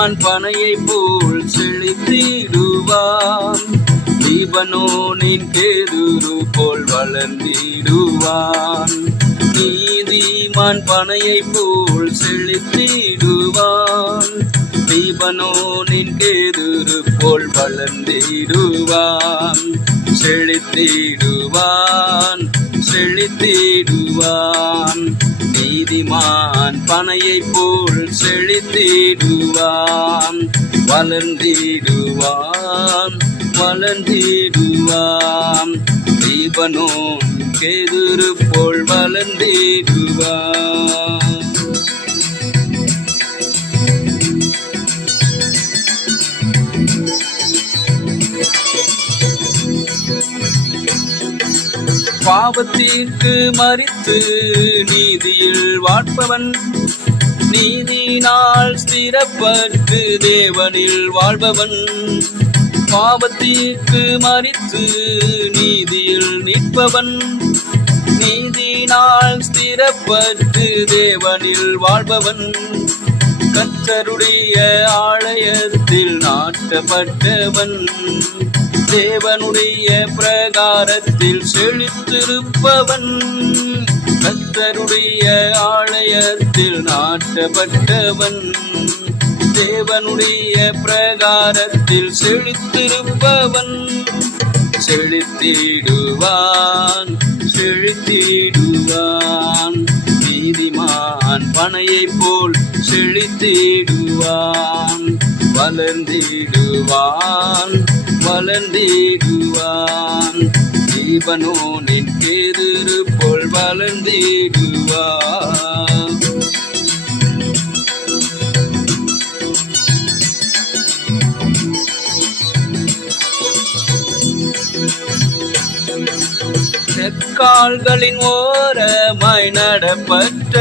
நீதிமான் பனையை போல் செழித்திடுவான். லீபனோனின் கேதுரு போல் வளர்ந்திடுவான். நீதிமான் பனையை போல் செழித்திடுவான். லீபனோனின் கேதுரு போல் வளர்ந்திடுவான். செழித்திடுவான், செழித்திடுவான். நீதிமான் பனையை போல் செழித்திடுவான். வளர்ந்திடுவான், வளர்ந்திடுவான். லீபனோன் கேதுரு போல் வளர்ந்திடுவான். பாவத்திற்கு மரித்து நீதியில் வாழ்பவன் நீதினால் ஸ்திரப்பட்டு தேவனில் வாழ்பவன். பாவத்திற்கு மரித்து நீதியில் நிற்பவன் நீதினால் ஸ்திரப்பட்டு தேவனில் வாழ்பவன். கர்த்தருடைய ஆலயத்தில் நாட்டப்பட்டவன் தேவனுடைய பிரகாரத்தில் செழித்திருப்பவன். கர்த்தருடைய ஆலயத்தில் நாட்டப்பட்டவன் தேவனுடைய பிரகாரத்தில் செழித்திருப்பவன். செழித்திடுவான், செழித்திடுவான். நீதிமான் பனையை போல் செழித்திடுவான். வளர்ந்திடுவான், வளர்ந்திடுவான். லீபனோனின் கேதுரு போல் வளர்ந்திடுவான். செக்கால்களின் ஓரமாய் நடப்பட்ட